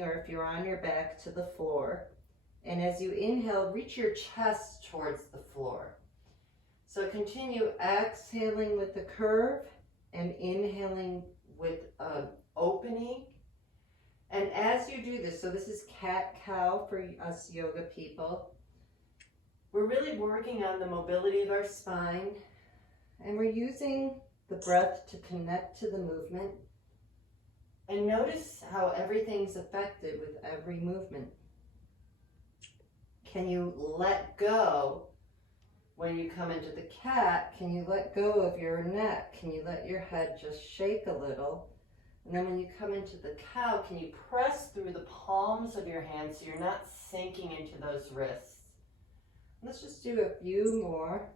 or if you're on your back, to the floor. And as you inhale, reach your chest towards the floor. So continue exhaling with the curve and inhaling with an opening. And as you do this, so this is cat-cow for us yoga people, we're really working on the mobility of our spine, and we're using the breath to connect to the movement. And notice how everything's affected with every movement. Can you let go when you come into the cat? Can you let go of your neck? Can you let your head just shake a little? And then when you come into the cow, can you press through the palms of your hands so you're not sinking into those wrists? Let's just do a few more.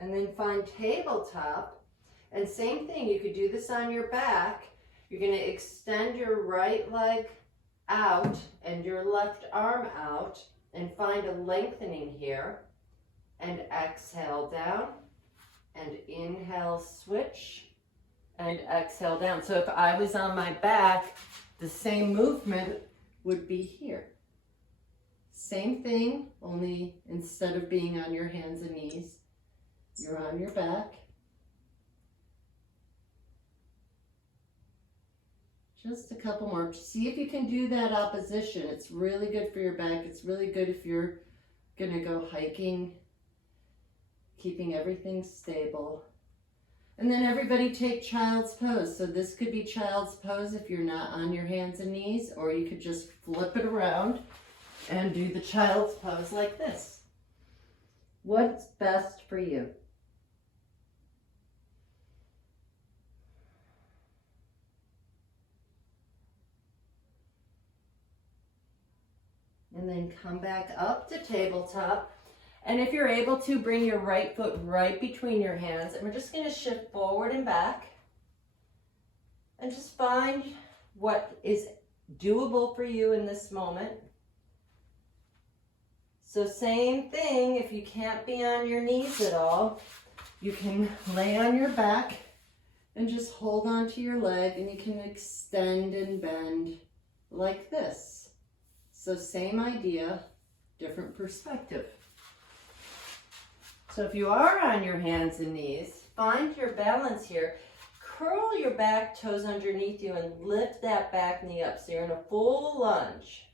And then find tabletop. And same thing, you could do this on your back. You're going to extend your right leg out and your left arm out and find a lengthening here. And exhale down and inhale, switch and exhale down. So if I was on my back, the same movement would be here. Same thing, only instead of being on your hands and knees, you're on your back. Just a couple more. See if you can do that opposition. It's really good for your back. It's really good if you're gonna go hiking, keeping everything stable. And then everybody take child's pose. So this could be child's pose if you're not on your hands and knees, or you could just flip it around and do the child's pose like this. What's best for you? And then come back up to tabletop. And if you're able to, bring your right foot right between your hands. And we're just going to shift forward and back. And just find what is doable for you in this moment. So same thing, if you can't be on your knees at all, you can lay on your back and just hold on to your leg, and you can extend and bend like this. So same idea, different perspective. So if you are on your hands and knees, find your balance here. Curl your back toes underneath you and lift that back knee up. So you're in a full lunge.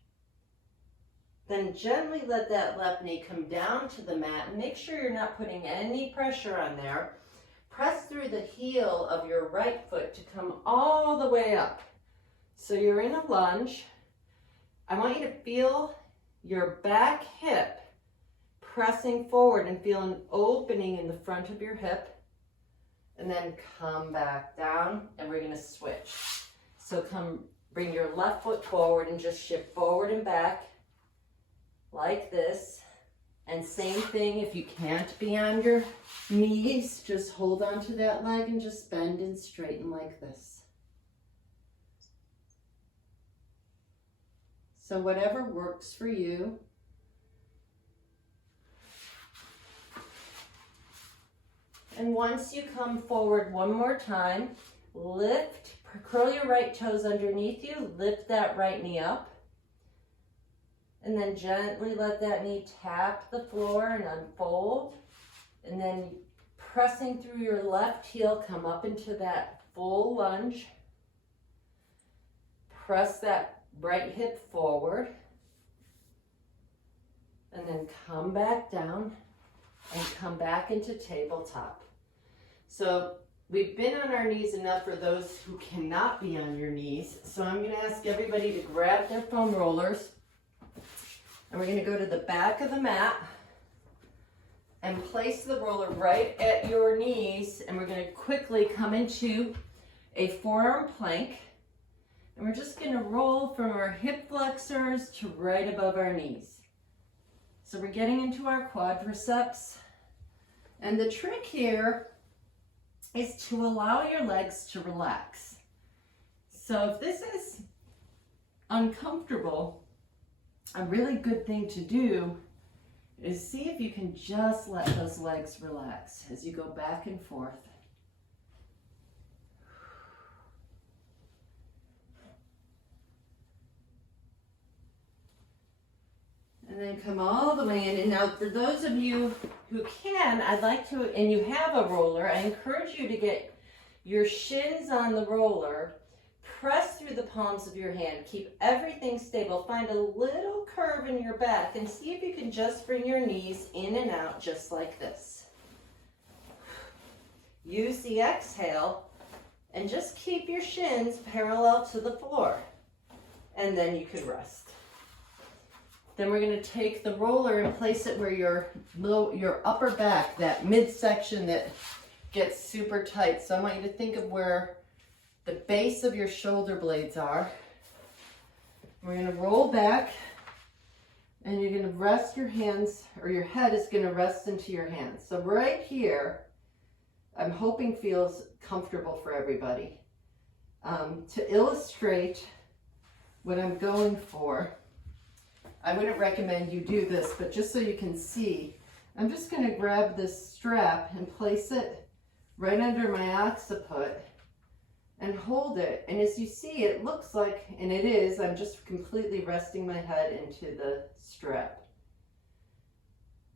Then gently let that left knee come down to the mat, and make sure you're not putting any pressure on there. Press through the heel of your right foot to come all the way up. So you're in a lunge. I want you to feel your back hip pressing forward and feel an opening in the front of your hip, and then come back down, and we're going to switch. So bring your left foot forward and just shift forward and back like this. And same thing, if you can't be on your knees, just hold on to that leg and just bend and straighten like this. So whatever works for you. And once you come forward one more time, lift, curl your right toes underneath you, lift that right knee up, and then gently let that knee tap the floor and unfold. And then pressing through your left heel, come up into that full lunge. Press that right hip forward, and then come back down and come back into tabletop. So we've been on our knees enough for those who cannot be on your knees. So I'm going to ask everybody to grab their foam rollers, and we're going to go to the back of the mat and place the roller right at your knees, and we're going to quickly come into a forearm plank, and we're just going to roll from our hip flexors to right above our knees. So we're getting into our quadriceps, and the trick here is to allow your legs to relax. So if this is uncomfortable, a really good thing to do is see if you can just let those legs relax as you go back and forth. and come all the way in. And now for those of you who can, I'd like to, and you have a roller, I encourage you to get your shins on the roller, press through the palms of your hand, keep everything stable, find a little curve in your back, and see if you can just bring your knees in and out just like this. Use the exhale and just keep your shins parallel to the floor, and then you can rest. Then we're going to take the roller and place it where your upper back, that midsection that gets super tight. So I want you to think of where the base of your shoulder blades are. We're going to roll back, and you're going to rest your hands, or your head is going to rest into your hands. So right here, I'm hoping feels comfortable for everybody. To illustrate what I'm going for, I wouldn't recommend you do this, but just so you can see, I'm just going to grab this strap and place it right under my occiput and hold it. And as you see, it looks like, and it is, I'm just completely resting my head into the strap.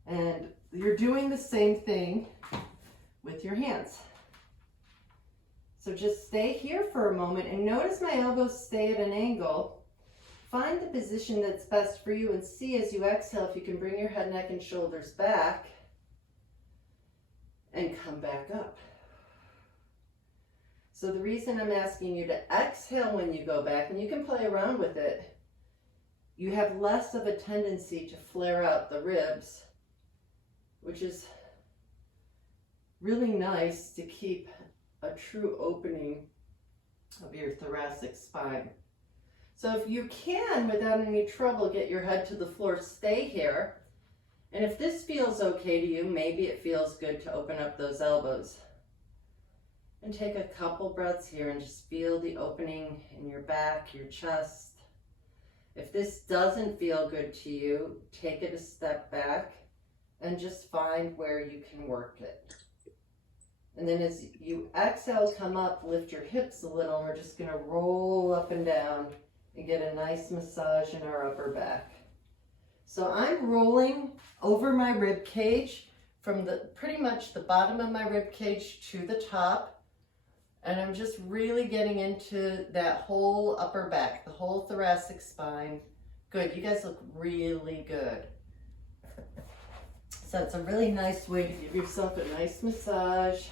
And you're doing the same thing with your hands. So just stay here for a moment and notice my elbows stay at an angle. Find the position that's best for you and see as you exhale if you can bring your head, neck, and shoulders back and come back up. So the reason I'm asking you to exhale when you go back, and you can play around with it, you have less of a tendency to flare out the ribs, which is really nice to keep a true opening of your thoracic spine. So if you can, without any trouble, get your head to the floor, stay here. And if this feels okay to you, maybe it feels good to open up those elbows. And take a couple breaths here and just feel the opening in your back, your chest. If this doesn't feel good to you, take it a step back and just find where you can work it. And then as you exhale, come up, lift your hips a little, and we're just going to roll up and down and get a nice massage in our upper back. So I'm rolling over my rib cage from pretty much the bottom of my rib cage to the top. And I'm just really getting into that whole upper back, the whole thoracic spine. Good, you guys look really good. So it's a really nice way to give yourself a nice massage.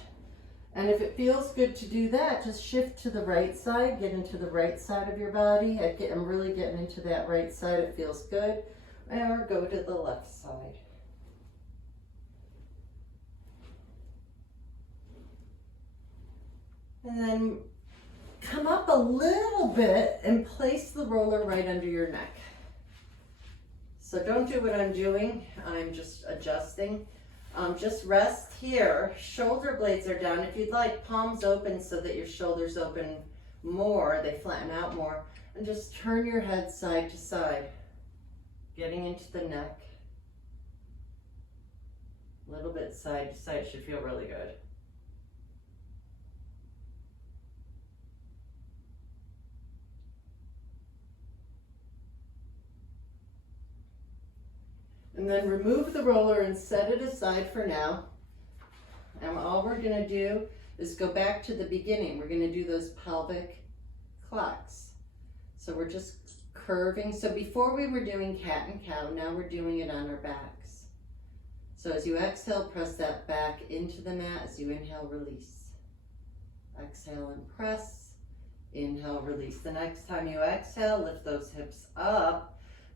And if it feels good to do that, just shift to the right side, get into the right side of your body. I'm really getting into that right side, it feels good. Or go to the left side. And then come up a little bit and place the roller right under your neck. So don't do what I'm doing, I'm just adjusting. Just rest here, shoulder blades are down. If you'd like, palms open so that your shoulders open more, they flatten out more. And just turn your head side to side, getting into the neck. A little bit side to side, should feel really good. And then remove the roller and set it aside for now. And all we're going to do is go back to the beginning. We're going to do those pelvic clocks. So we're just curving. So before we were doing cat and cow, now we're doing it on our backs. So as you exhale, press that back into the mat. As you inhale, release. Exhale and press. Inhale, release. The next time you exhale, lift those hips up.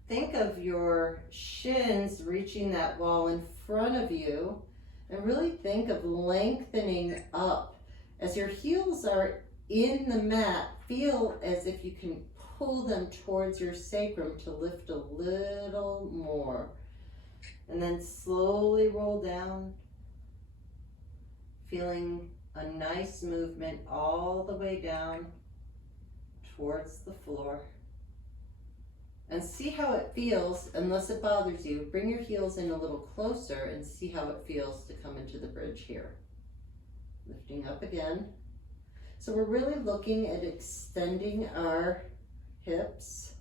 Think of your shins reaching that wall in front of you, and really think of lengthening up. As your heels are in the mat, feel as if you can pull them towards your sacrum to lift a little more. And then slowly roll down, feeling a nice movement all the way down towards the floor. And see how it feels, unless it bothers you. Bring your heels in a little closer and see how it feels to come into the bridge here. Lifting up again. So we're really looking at extending our hips,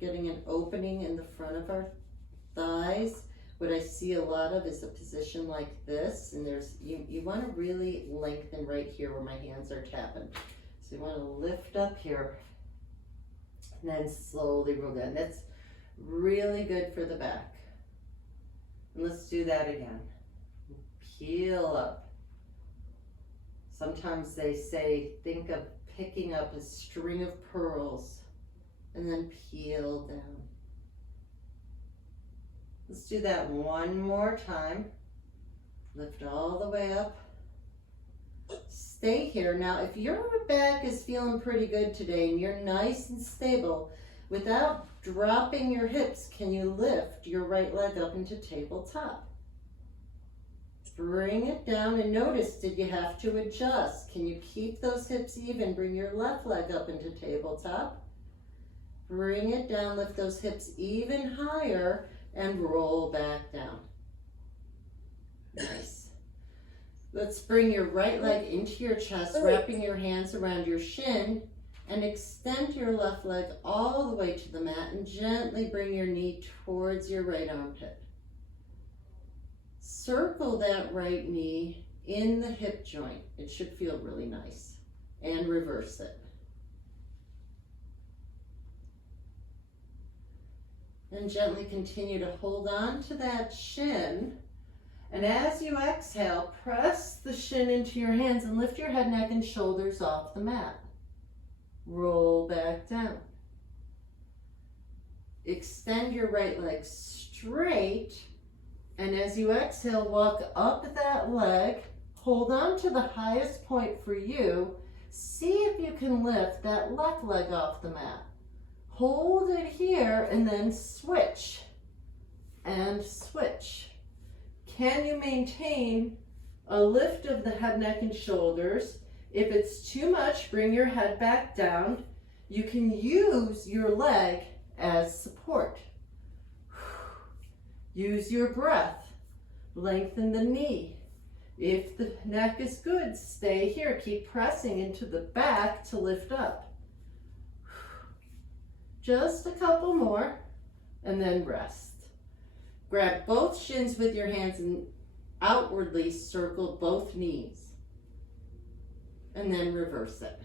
getting an opening in the front of our thighs, what I see a lot of is a position like this, and there's you want to really lengthen right here where my hands are tapping. So you want to lift up here and then slowly roll down. That's really good for the back. And let's do that again. Peel up. Sometimes they say, think of picking up a string of pearls and then peel down. Let's do that one more time. Lift all the way up. Stay here. Now, if your back is feeling pretty good today and you're nice and stable, without dropping your hips, can you lift your right leg up into tabletop? Bring it down and notice, did you have to adjust? Can you keep those hips even? Bring your left leg up into tabletop. Bring it down, lift those hips even higher and roll back down. Nice. Let's bring your right leg into your chest, wrapping your hands around your shin, and extend your left leg all the way to the mat and gently bring your knee towards your right armpit. Circle that right knee in the hip joint. It should feel really nice. And reverse it. And gently continue to hold on to that shin. And as you exhale, press the shin into your hands and lift your head, neck, and shoulders off the mat. Roll back down. Extend your right leg straight. And as you exhale, walk up that leg. Hold on to the highest point for you. See if you can lift that left leg off the mat. Hold it here and then switch and switch. Can you maintain a lift of the head, neck, and shoulders? If it's too much, bring your head back down. You can use your leg as support. Use your breath. Lengthen the knee. If the neck is good, stay here. Keep pressing into the back to lift up. Just a couple more, and then rest. Grab both shins with your hands and outwardly circle both knees. And then reverse it.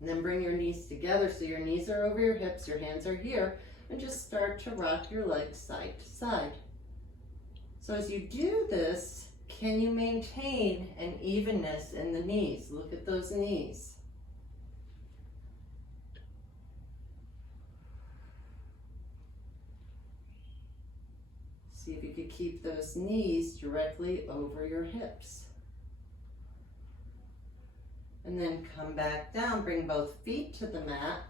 And then bring your knees together so your knees are over your hips, your hands are here, and just start to rock your legs side to side. So as you do this, can you maintain an evenness in the knees? Look at those knees. See if you could keep those knees directly over your hips. And then come back down, bring both feet to the mat,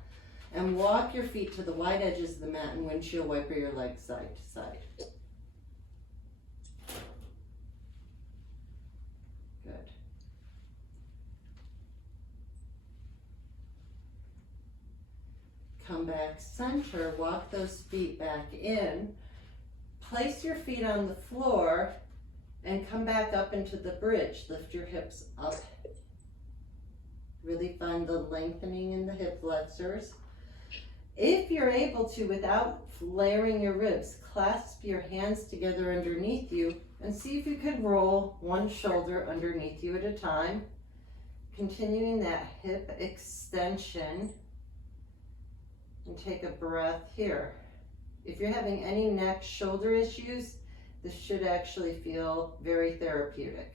and walk your feet to the wide edges of the mat and windshield wiper your legs side to side. Good. Come back center, walk those feet back in. Place your feet on the floor and come back up into the bridge. Lift your hips up. Really find the lengthening in the hip flexors. If you're able to, without flaring your ribs, clasp your hands together underneath you and see if you could roll one shoulder underneath you at a time. Continuing that hip extension. And take a breath here. If you're having any neck, shoulder issues, this should actually feel very therapeutic.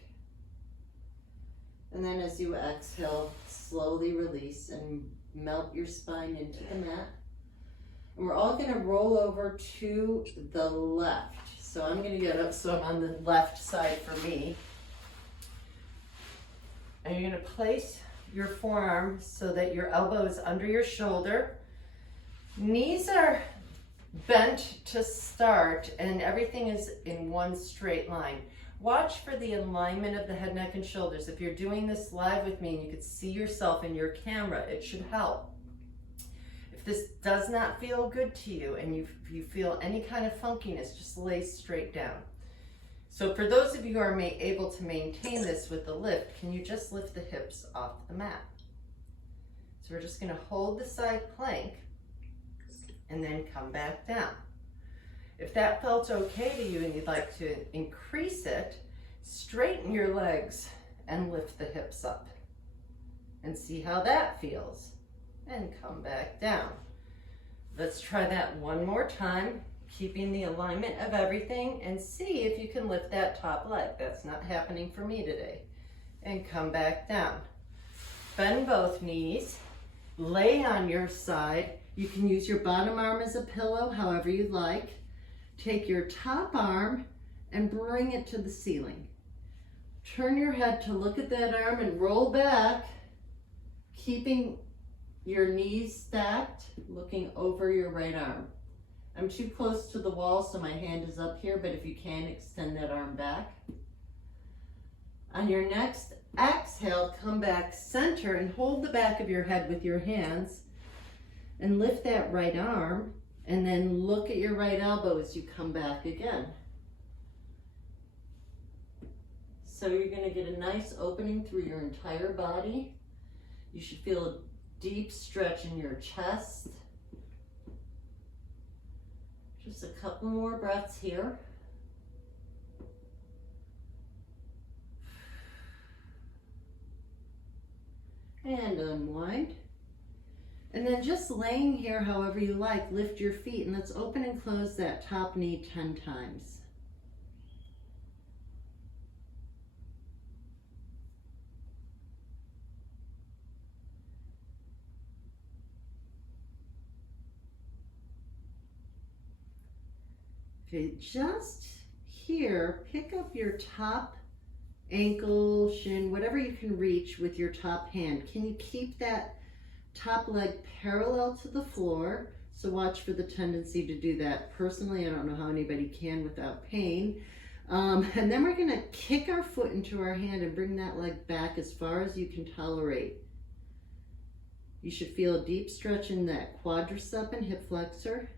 And then as you exhale, slowly release and melt your spine into the mat. And we're all going to roll over to the left. So I'm going to get up so I'm on the left side for me. And you're going to place your forearm so that your elbow is under your shoulder. Knees are bent to start and everything is in one straight line. Watch for the alignment of the head, neck, and shoulders. If you're doing this live with me and you could see yourself in your camera, it should help. If this does not feel good to you and you feel any kind of funkiness, just lay straight down. So for those of you who are able to maintain this with the lift, can you just lift the hips off the mat? So we're just going to hold the side plank. and then come back down. If that felt okay to you and you'd like to increase it, straighten your legs and lift the hips up and see how that feels, and come back down. Let's try that one more time, keeping the alignment of everything, and see if you can lift that top leg. That's not happening for me today. And come back down. Bend both knees, lay on your side. You can use your bottom arm as a pillow, however you'd like. Take your top arm and bring it to the ceiling. Turn your head to look at that arm and roll back, keeping your knees stacked, looking over your right arm. I'm too close to the wall, so my hand is up here, but if you can, extend that arm back. On your next exhale, come back center and hold the back of your head with your hands and lift that right arm, and then look at your right elbow as you come back again. So you're going to get a nice opening through your entire body. You should feel a deep stretch in your chest. Just a couple more breaths here. And unwind. And then just laying here however you like, lift your feet and let's open and close that top knee 10 times. Okay, just here, pick up your top ankle, shin, whatever you can reach with your top hand. Can you keep that top leg parallel to the floor? So watch for the tendency to do that. Personally, I don't know how anybody can without pain. And then we're gonna kick our foot into our hand and bring that leg back as far as you can tolerate. You should feel a deep stretch in that quadricep and hip flexor.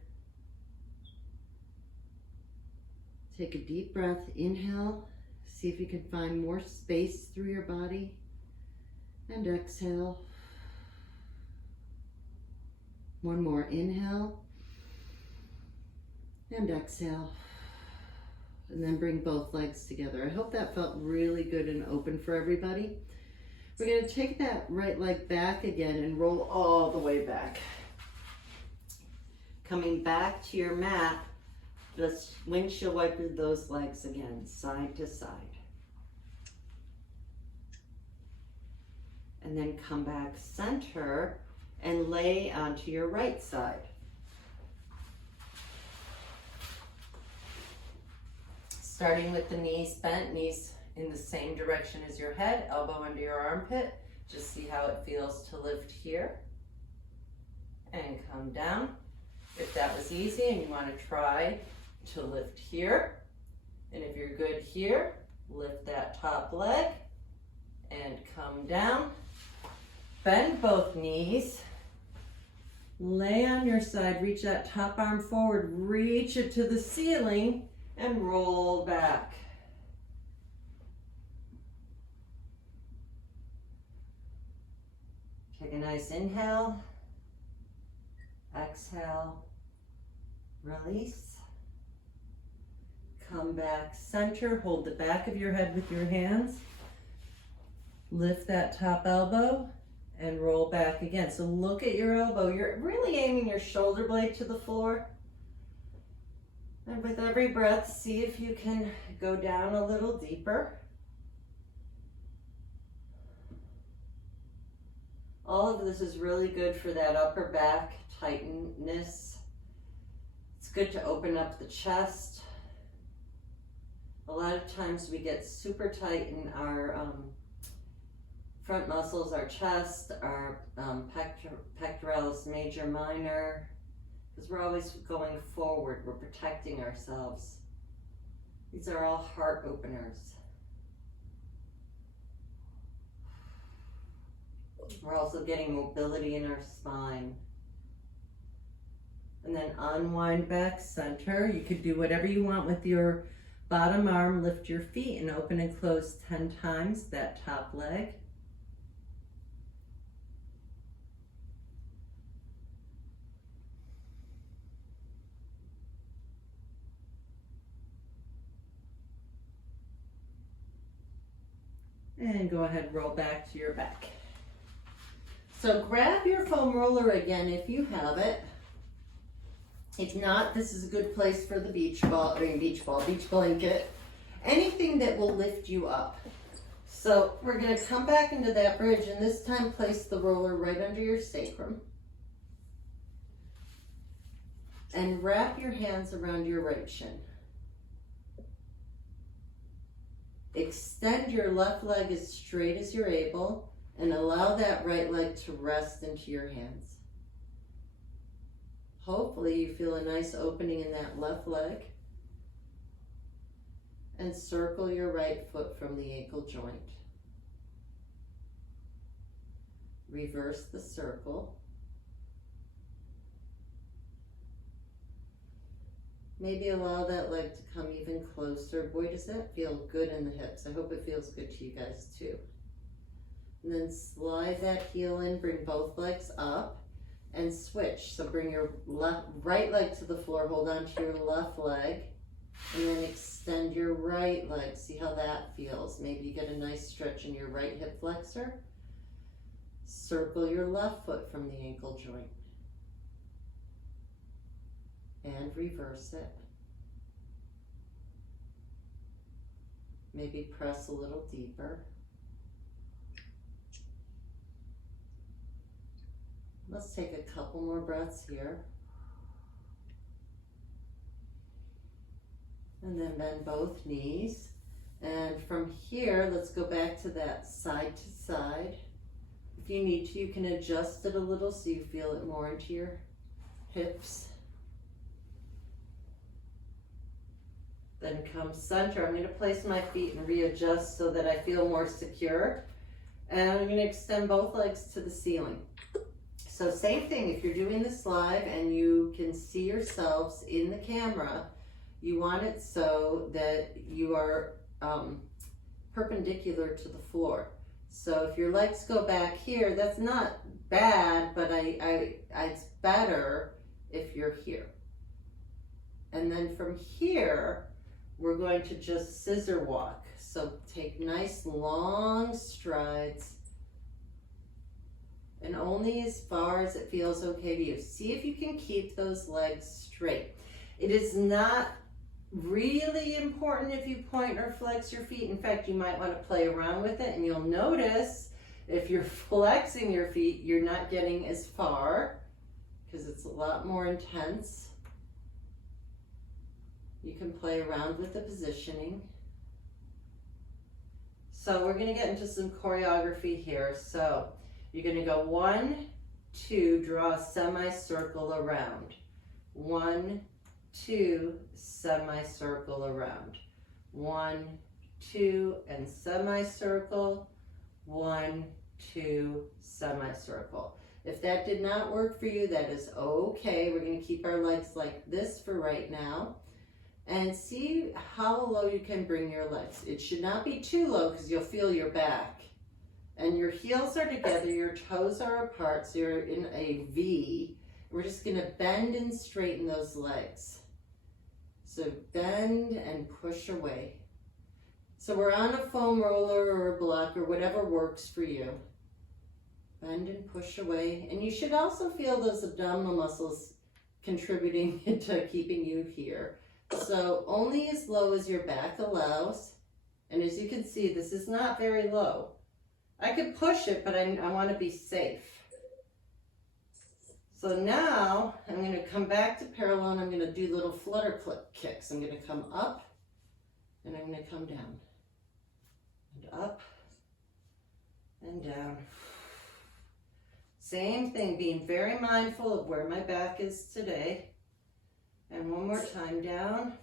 Take a deep breath, inhale. See if you can find more space through your body. And exhale. One more, inhale. And exhale. And then bring both legs together. I hope that felt really good and open for everybody. We're going to take that right leg back again and roll all the way back. Coming back to your mat, let's windshield wiper those legs again, side to side. And then come back center and lay onto your right side. Starting with the knees bent, knees in the same direction as your head, elbow under your armpit. Just see how it feels to lift here. And come down. If that was easy and you want to try to lift here, and if you're good here, lift that top leg and come down. Bend both knees, lay on your side, reach that top arm forward, reach it to the ceiling and roll back. Take a nice inhale, exhale, release. Come back center, hold the back of your head with your hands. Lift that top elbow and roll back again. So look at your elbow. You're really aiming your shoulder blade to the floor. And with every breath, see if you can go down a little deeper. All of this is really good for that upper back tightness. It's good to open up the chest. A lot of times we get super tight in our front muscles, our chest, our pectoralis major, minor, because we're always going forward. We're protecting ourselves. These are all heart openers. We're also getting mobility in our spine. And then unwind back center. You could do whatever you want with your bottom arm. Lift your feet and open and close 10 times that top leg. And go ahead and roll back to your back. So grab your foam roller again if you have it. If not, this is a good place for the beach blanket. Anything that will lift you up. So we're going to come back into that bridge, and this time place the roller right under your sacrum. And wrap your hands around your right shin. Extend your left leg as straight as you're able, and allow that right leg to rest into your hands. Hopefully you feel a nice opening in that left leg. And circle your right foot from the ankle joint. Reverse the circle. Maybe allow that leg to come even closer. Boy, does that feel good in the hips. I hope it feels good to you guys too. And then slide that heel in, bring both legs up and switch. So bring your right leg to the floor, hold on to your left leg, and then extend your right leg. See how that feels. Maybe you get a nice stretch in your right hip flexor. Circle your left foot from the ankle joint. And reverse it. Maybe press a little deeper. Let's take a couple more breaths here. And then bend both knees. And from here, let's go back to that side to side. If you need to, you can adjust it a little so you feel it more into your hips. Then come center. I'm going to place my feet and readjust so that I feel more secure. And I'm going to extend both legs to the ceiling. So same thing, if you're doing this live and you can see yourselves in the camera, you want it so that you are perpendicular to the floor. So if your legs go back here, that's not bad, but it's better if you're here. And then from here, we're going to just scissor walk. So take nice long strides, and only as far as it feels okay to you. See if you can keep those legs straight. It is not really important if you point or flex your feet. In fact, you might want to play around with it, and you'll notice if you're flexing your feet, you're not getting as far because it's a lot more intense. You can play around with the positioning. So we're going to get into some choreography here. So you're going to go 1, 2, draw a semicircle around. 1, 2, semicircle around. 1, 2, and semicircle. 1, 2, semicircle. If that did not work for you, that is okay. We're going to keep our legs like this for right now. And see how low you can bring your legs. It should not be too low because you'll feel your back. And your heels are together, your toes are apart, so you're in a V. We're just going to bend and straighten those legs. So bend and push away. So we're on a foam roller or a block or whatever works for you. Bend and push away. And you should also feel those abdominal muscles contributing to keeping you here. So only as low as your back allows. And as you can see, this is not very low. I could push it, but I want to be safe. So now I'm going to come back to parallel, and I'm going to do little flutter clip kicks. I'm going to come up and I'm going to come down. And up and down. Same thing, being very mindful of where my back is today. And one more time, down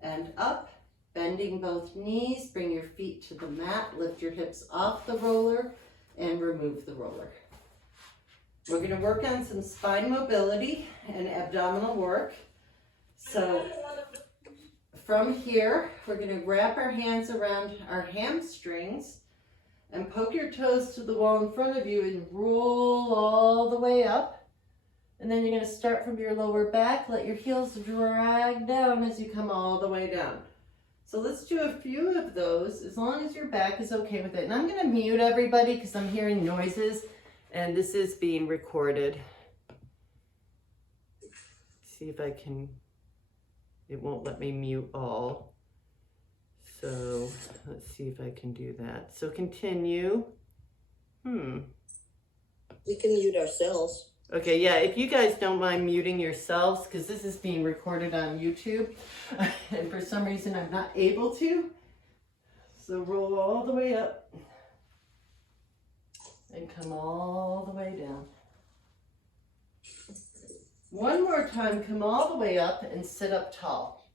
and up, bending both knees, bring your feet to the mat, lift your hips off the roller and remove the roller. We're going to work on some spine mobility and abdominal work. So from here, we're going to wrap our hands around our hamstrings and poke your toes to the wall in front of you and roll all the way up. And then you're going to start from your lower back, let your heels drag down as you come all the way down. So let's do a few of those, as long as your back is okay with it. And I'm gonna mute everybody because I'm hearing noises and this is being recorded. See if I can, it won't let me mute all. So let's see if I can do that. So continue. We can mute ourselves. Okay, yeah, if you guys don't mind muting yourselves, because this is being recorded on YouTube, and for some reason I'm not able to. So roll all the way up and come all the way down. One more time, come all the way up and sit up tall.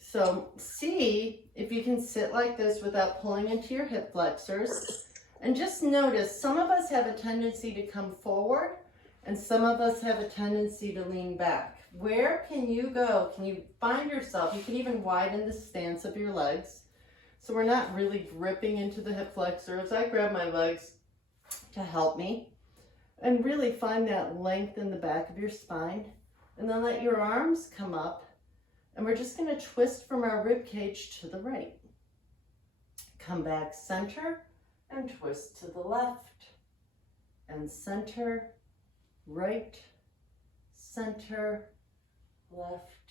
So see if you can sit like this without pulling into your hip flexors. And just notice, some of us have a tendency to come forward and some of us have a tendency to lean back. Where can you go? Can you find yourself? You can even widen the stance of your legs. So we're not really gripping into the hip flexors. I grab my legs to help me. And really find that length in the back of your spine. And then let your arms come up. And we're just going to twist from our rib cage to the right. Come back center. And twist to the left, and center, right, center, left,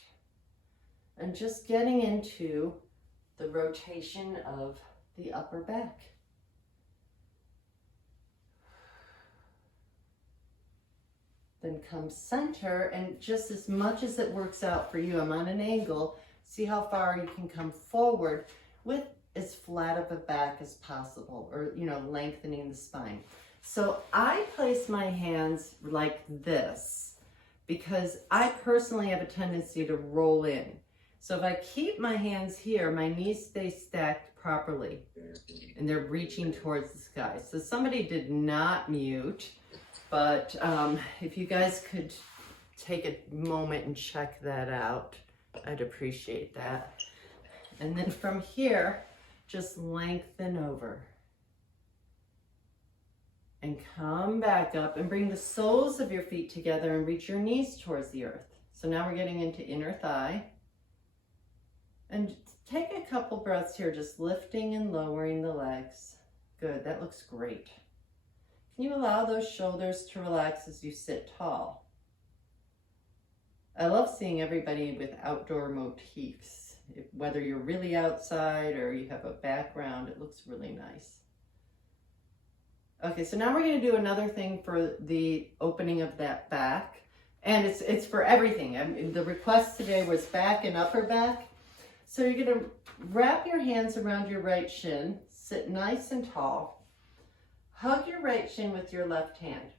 and just getting into the rotation of the upper back. Then come center, and just as much as it works out for you, I'm on an angle, see how far you can come forward with as flat of a back as possible, or, you know, lengthening the spine. So I place my hands like this because I personally have a tendency to roll in. So if I keep my hands here, my knees stay stacked properly and they're reaching towards the sky. So somebody did not mute, but if you guys could take a moment and check that out, I'd appreciate that. And then from here, just lengthen over and come back up and bring the soles of your feet together and reach your knees towards the earth. So now we're getting into inner thigh. And take a couple breaths here, just lifting and lowering the legs. Good, that looks great. Can you allow those shoulders to relax as you sit tall? I love seeing everybody with outdoor motifs. Whether you're really outside or you have a background, it looks really nice. Okay, so now we're going to do another thing for the opening of that back. And it's for everything. I mean, the request today was back and upper back. So you're going to wrap your hands around your right shin, sit nice and tall. Hug your right shin with your left hand.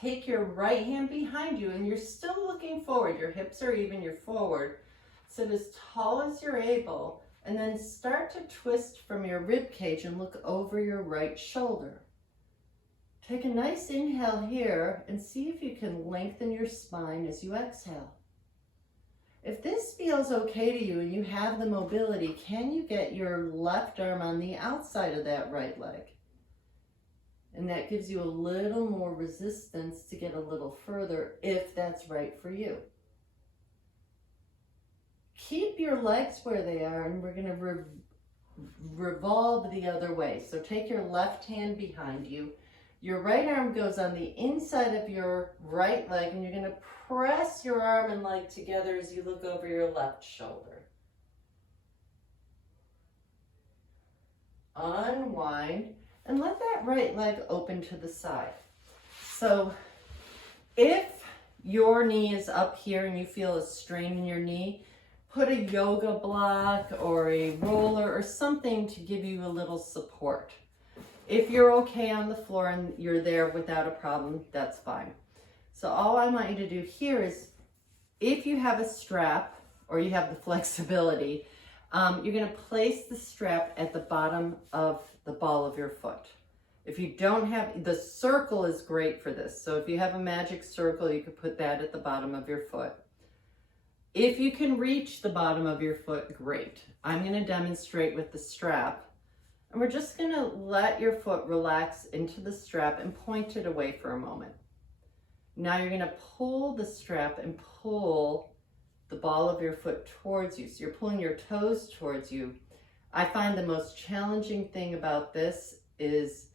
Take your right hand behind you and you're still looking forward. Your hips are even, you're forward. Sit as tall as you're able, and then start to twist from your rib cage and look over your right shoulder. Take a nice inhale here and see if you can lengthen your spine as you exhale. If this feels okay to you and you have the mobility, can you get your left arm on the outside of that right leg? And that gives you a little more resistance to get a little further if that's right for you. Keep your legs where they are, and we're going to revolve the other way. So take your left hand behind you. Your right arm goes on the inside of your right leg, and you're going to press your arm and leg together as you look over your left shoulder. Unwind, and let that right leg open to the side. So if your knee is up here and you feel a strain in your knee, put a yoga block or a roller or something to give you a little support. If you're okay on the floor and you're there without a problem, that's fine. So all I want you to do here is, if you have a strap or you have the flexibility, you're going to place the strap at the bottom of the ball of your foot. If you don't have, the circle is great for this. So if you have a magic circle, you could put that at the bottom of your foot. If you can reach the bottom of your foot, great. I'm going to demonstrate with the strap. And we're just going to let your foot relax into the strap and point it away for a moment. Now you're going to pull the strap and pull the ball of your foot towards you. So you're pulling your toes towards you. I find the most challenging thing about this is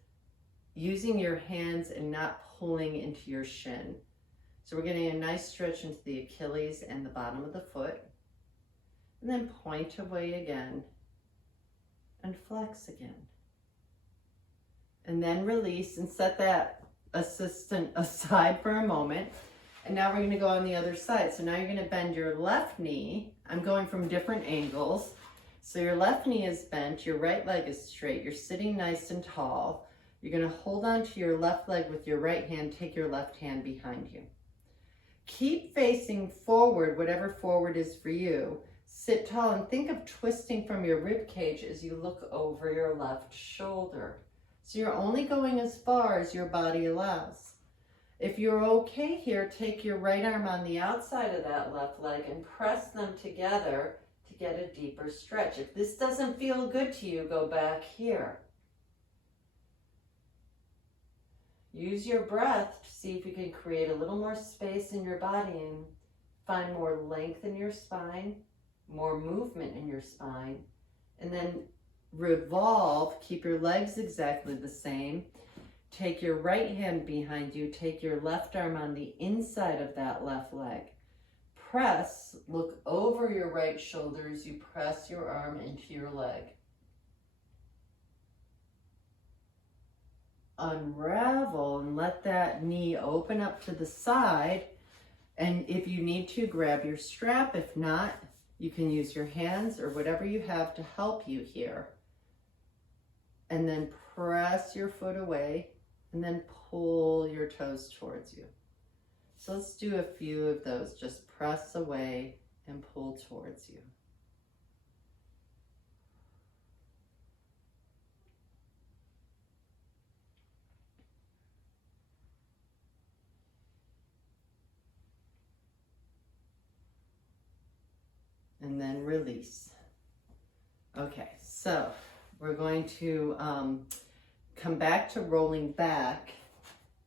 using your hands and not pulling into your shin. So we're getting a nice stretch into the Achilles and the bottom of the foot. And then point away again and flex again. And then release and set that assistant aside for a moment. And now we're going to go on the other side. So now you're going to bend your left knee. I'm going from different angles. So your left knee is bent, your right leg is straight, you're sitting nice and tall. You're going to hold on to your left leg with your right hand, take your left hand behind you. Keep facing forward, whatever forward is for you. Sit tall and think of twisting from your rib cage as you look over your left shoulder. So you're only going as far as your body allows. If you're okay here, take your right arm on the outside of that left leg and press them together to get a deeper stretch. If this doesn't feel good to you, go back here. Use your breath to see if you can create a little more space in your body and find more length in your spine, more movement in your spine, and then revolve, keep your legs exactly the same. Take your right hand behind you, take your left arm on the inside of that left leg. Press, look over your right shoulder as you press your arm into your leg. Unravel and let that knee open up to the side. And if you need to, grab your strap. If not, you can use your hands or whatever you have to help you here. And then press your foot away and then pull your toes towards you. So let's do a few of those. Just press away and pull towards you. And then release. Okay, so we're going to come back to rolling back.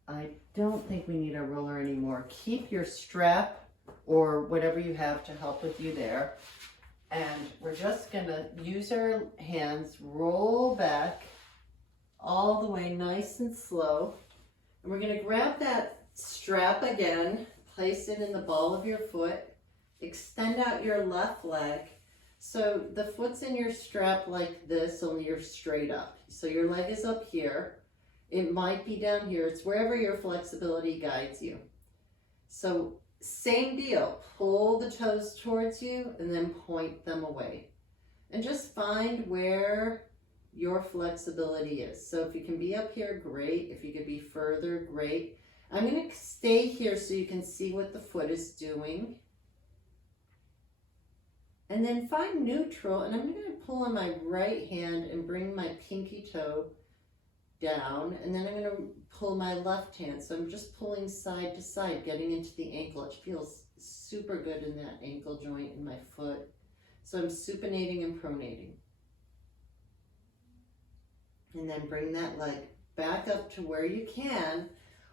I don't think we need a roller anymore. Keep your strap or whatever you have to help with you there. And we're just gonna use our hands, roll back all the way nice and slow. And we're gonna grab that strap again, place it in the ball of your foot, extend out your left leg. So the foot's in your strap like this, only you're straight up. So your leg is up here. It might be down here. It's wherever your flexibility guides you. So same deal. Pull the toes towards you and then point them away. And just find where your flexibility is. So if you can be up here, great. If you could be further, great. I'm going to stay here so you can see what the foot is doing. And then find neutral, and I'm going to pull on my right hand and bring my pinky toe down, and then I'm going to pull my left hand. So I'm just pulling side to side, getting into the ankle. It feels super good in that ankle joint in my foot. So I'm supinating and pronating. And then bring that leg back up to where you can.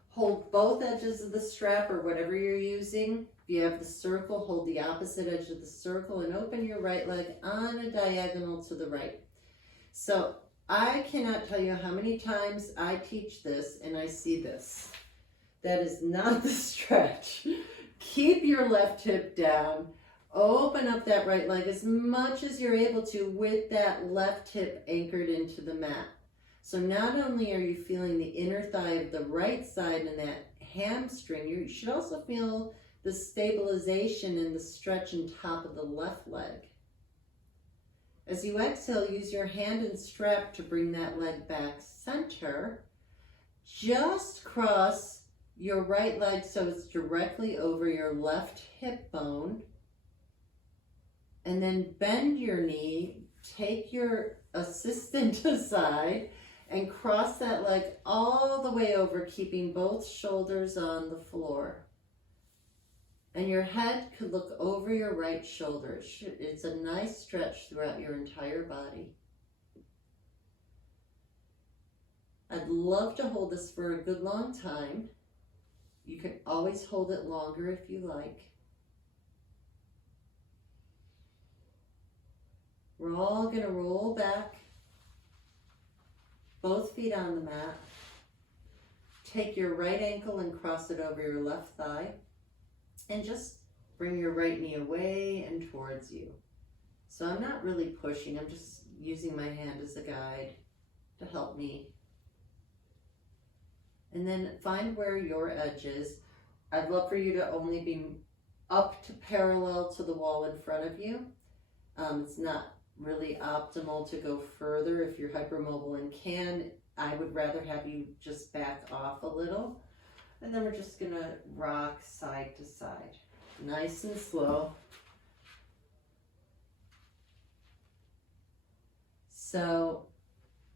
Hold both edges of the strap or whatever you're using. If you have the circle, hold the opposite edge of the circle and open your right leg on a diagonal to the right. So I cannot tell you how many times I teach this and I see this. That is not the stretch. Keep your left hip down. Open up that right leg as much as you're able to with that left hip anchored into the mat. So not only are you feeling the inner thigh of the right side and that hamstring, you should also feel the stabilization and the stretch in top of the left leg. As you exhale, use your hand and strap to bring that leg back center. Just cross your right leg so it's directly over your left hip bone. And then bend your knee, take your assistant aside, and cross that leg all the way over, keeping both shoulders on the floor. And your head could look over your right shoulder. It's a nice stretch throughout your entire body. I'd love to hold this for a good long time. You can always hold it longer if you like. We're all gonna roll back, both feet on the mat. Take your right ankle and cross it over your left thigh. And just bring your right knee away and towards you. So I'm not really pushing, I'm just using my hand as a guide to help me. And then find where your edge is. I'd love for you to only be up to parallel to the wall in front of you. It's not really optimal to go further if you're hypermobile and can. I would rather have you just back off a little. And then we're just gonna rock side to side. Nice and slow. So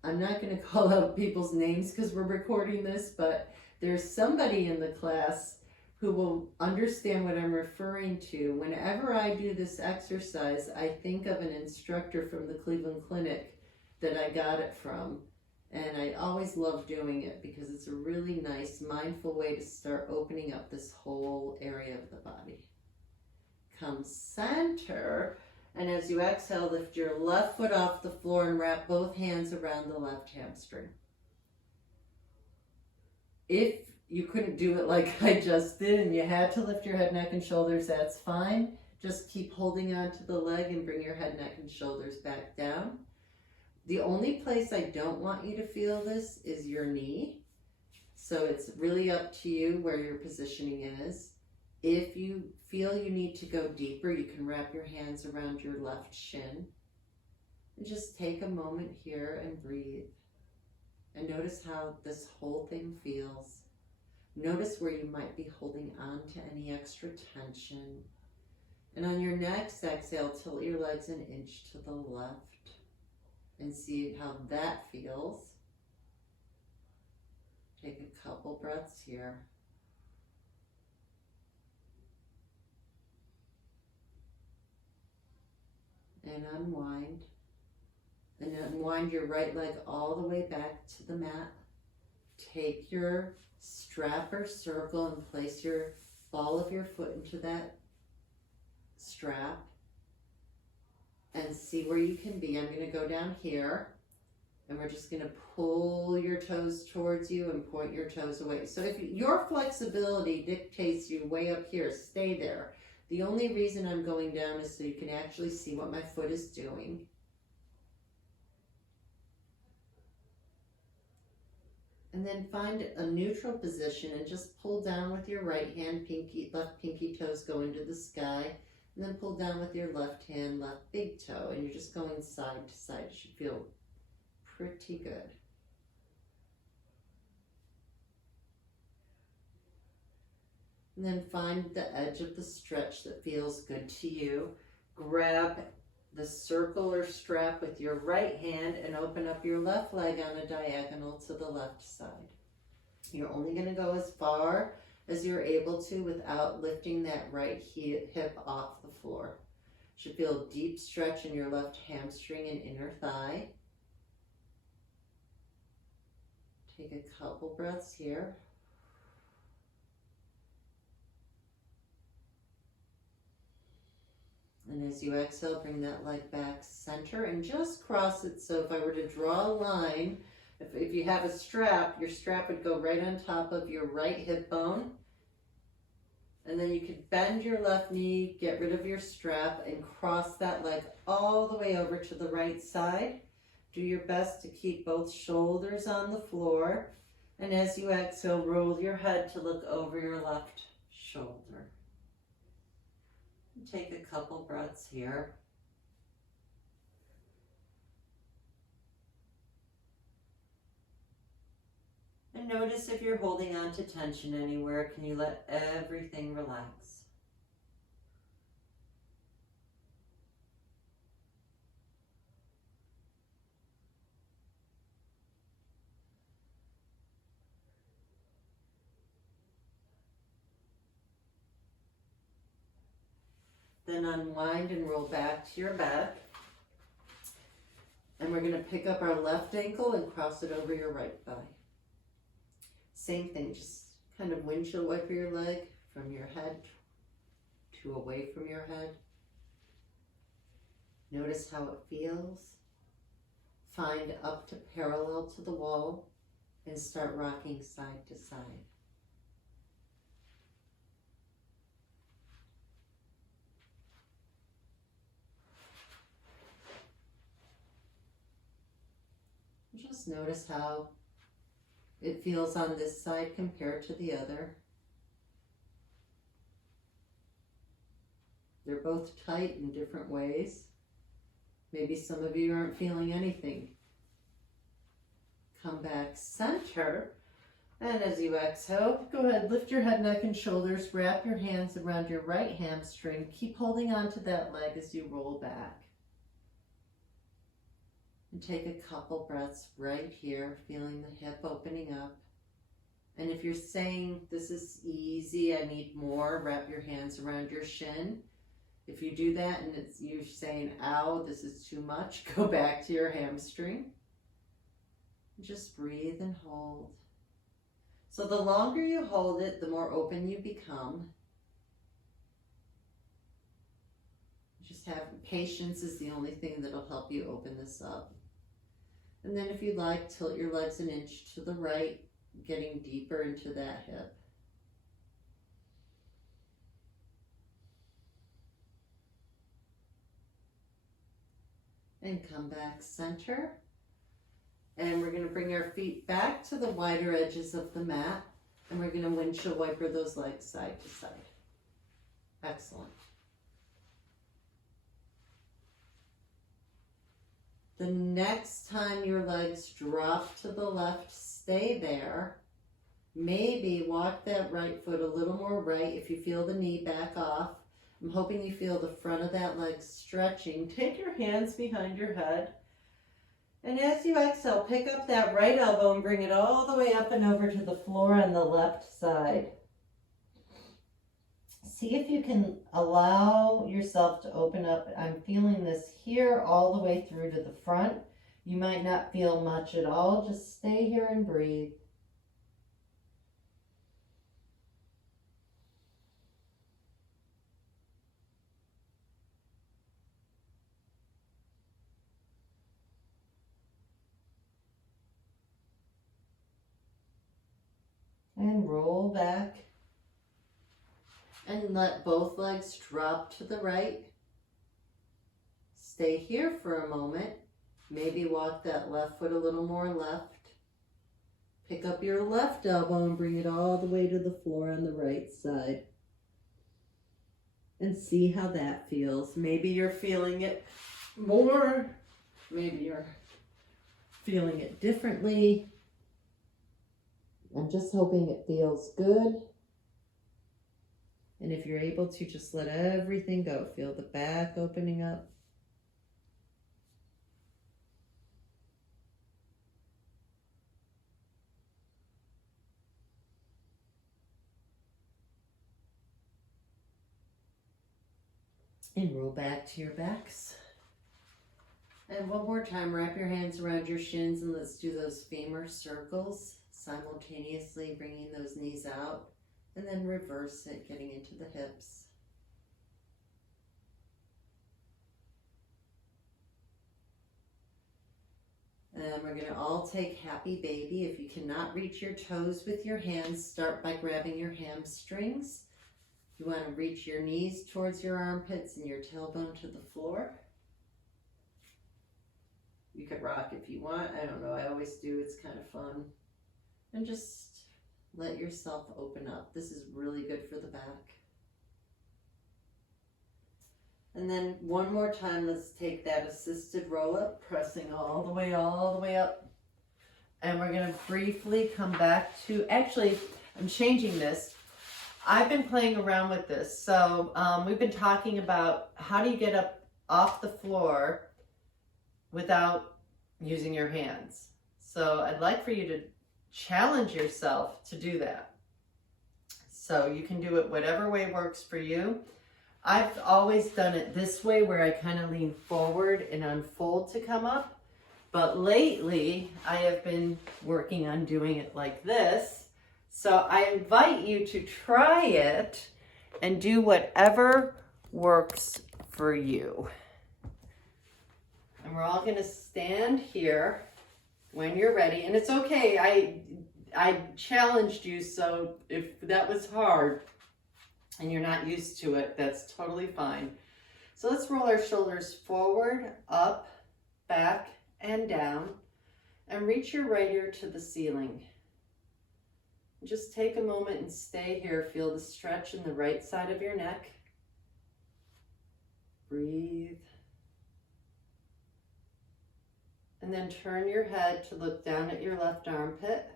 I'm not going to call out people's names because we're recording this, but there's somebody in the class who will understand what I'm referring to. Whenever I do this exercise, I think of an instructor from the Cleveland Clinic that I got it from. And I always love doing it because it's a really nice, mindful way to start opening up this whole area of the body. Come center, and as you exhale, lift your left foot off the floor and wrap both hands around the left hamstring. If you couldn't do it like I just did and you had to lift your head, neck, and shoulders, that's fine. Just keep holding on to the leg and bring your head, neck, and shoulders back down. The only place I don't want you to feel this is your knee. So it's really up to you where your positioning is. If you feel you need to go deeper, you can wrap your hands around your left shin. And just take a moment here and breathe. And notice how this whole thing feels. Notice where you might be holding on to any extra tension. And on your next exhale, tilt your legs an inch to the left. And see how that feels. Take a couple breaths here. And unwind. And unwind your right leg all the way back to the mat. Take your strap or circle and place your ball of your foot into that strap. And see where you can be. I'm going to go down here. And we're just going to pull your toes towards you and point your toes away. So if your flexibility dictates you way up here, stay there. The only reason I'm going down is so you can actually see what my foot is doing. And then find a neutral position and just pull down with your right hand, left pinky toes go into the sky. And then pull down with your left hand, left big toe. And you're just going side to side. It should feel pretty good. And then find the edge of the stretch that feels good to you. Grab the circle or strap with your right hand and open up your left leg on a diagonal to the left side. You're only going to go as far as you're able to without lifting that right hip off the floor. Should feel a deep stretch in your left hamstring and inner thigh. Take a couple breaths here. And as you exhale, bring that leg back center and just cross it. So if I were to draw a line, if you have a strap, your strap would go right on top of your right hip bone. And then you could bend your left knee, get rid of your strap, and cross that leg all the way over to the right side. Do your best to keep both shoulders on the floor. And as you exhale, roll your head to look over your left shoulder. Take a couple breaths here. And notice if you're holding on to tension anywhere, can you let everything relax? Then unwind and roll back to your back. And we're going to pick up our left ankle and cross it over your right thigh. Same thing, just kind of windshield wiper your leg from your head to away from your head. Notice how it feels. Find up to parallel to the wall and start rocking side to side. Just notice how it feels on this side compared to the other. They're both tight in different ways. Maybe some of you aren't feeling anything. Come back center. And as you exhale, go ahead, lift your head, neck, and shoulders. Wrap your hands around your right hamstring. Keep holding on to that leg as you roll back. And take a couple breaths right here, feeling the hip opening up. And if you're saying, this is easy, I need more, wrap your hands around your shin. If you do that and you're saying, ow, this is too much, go back to your hamstring. Just breathe and hold. So the longer you hold it, the more open you become. Just have patience is the only thing that'll help you open this up. And then if you'd like, tilt your legs an inch to the right, getting deeper into that hip. And come back center. And we're going to bring our feet back to the wider edges of the mat. And we're going to windshield wiper those legs side to side. Excellent. The next time your legs drop to the left, stay there. Maybe walk that right foot a little more right. If you feel the knee, back off. I'm hoping you feel the front of that leg stretching. Take your hands behind your head. And as you exhale, pick up that right elbow and bring it all the way up and over to the floor on the left side. See if you can allow yourself to open up. I'm feeling this here all the way through to the front. You might not feel much at all. Just stay here and breathe. And roll back. And let both legs drop to the right. Stay here for a moment. Maybe walk that left foot a little more left. Pick up your left elbow and bring it all the way to the floor on the right side. And see how that feels. Maybe you're feeling it more. Maybe you're feeling it differently. I'm just hoping it feels good. And if you're able to, just let everything go. Feel the back opening up. And roll back to your backs. And one more time, wrap your hands around your shins and let's do those femur circles, simultaneously bringing those knees out. And then reverse it, getting into the hips. And we're going to all take happy baby. If you cannot reach your toes with your hands, start by grabbing your hamstrings. You want to reach your knees towards your armpits and your tailbone to the floor. You could rock if you want. I don't know. I always do. It's kind of fun. And just let yourself open up. This is really good for the back. And then one more time, let's take that assisted roll up, pressing all the way up. And we're going to briefly come back to, actually, I'm changing this. I've been playing around with this. So we've been talking about how do you get up off the floor without using your hands. So I'd like for you to challenge yourself to do that. So you can do it whatever way works for you. I've always done it this way where I kind of lean forward and unfold to come up. But lately I have been working on doing it like this. So I invite you to try it and do whatever works for you. And we're all gonna stand here when you're ready. And it's okay, I challenged you, so if that was hard and you're not used to it, that's totally fine. So let's roll our shoulders forward, up, back, and down, and reach your right ear to the ceiling. Just take a moment and stay here. Feel the stretch in the right side of your neck. Breathe. And then turn your head to look down at your left armpit.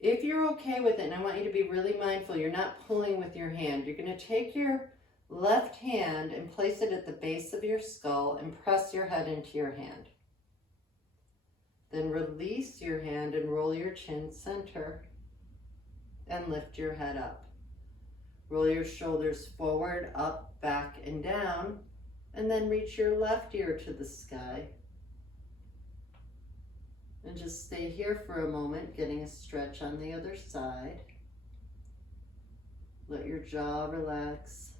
If you're okay with it, and I want you to be really mindful, you're not pulling with your hand. You're going to take your left hand and place it at the base of your skull and press your head into your hand. Then release your hand and roll your chin center and lift your head up. Roll your shoulders forward, up, back, and down, and then reach your left ear to the sky. And just stay here for a moment, getting a stretch on the other side. Let your jaw relax.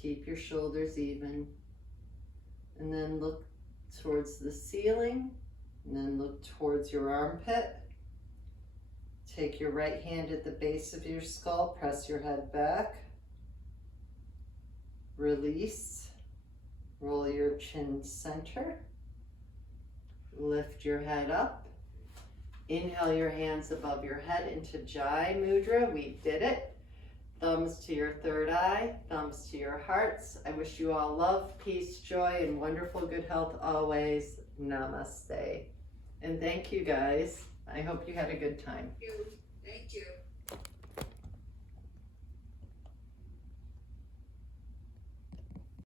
Keep your shoulders even. And then look towards the ceiling. And then look towards your armpit. Take your right hand at the base of your skull. Press your head back. Release. Roll your chin center. Lift your head up. Inhale your hands above your head into Jai Mudra. We did it. Thumbs to your third eye, thumbs to your hearts. I wish you all love, peace, joy, and wonderful good health always. Namaste. And thank you guys. I hope you had a good time. Thank you.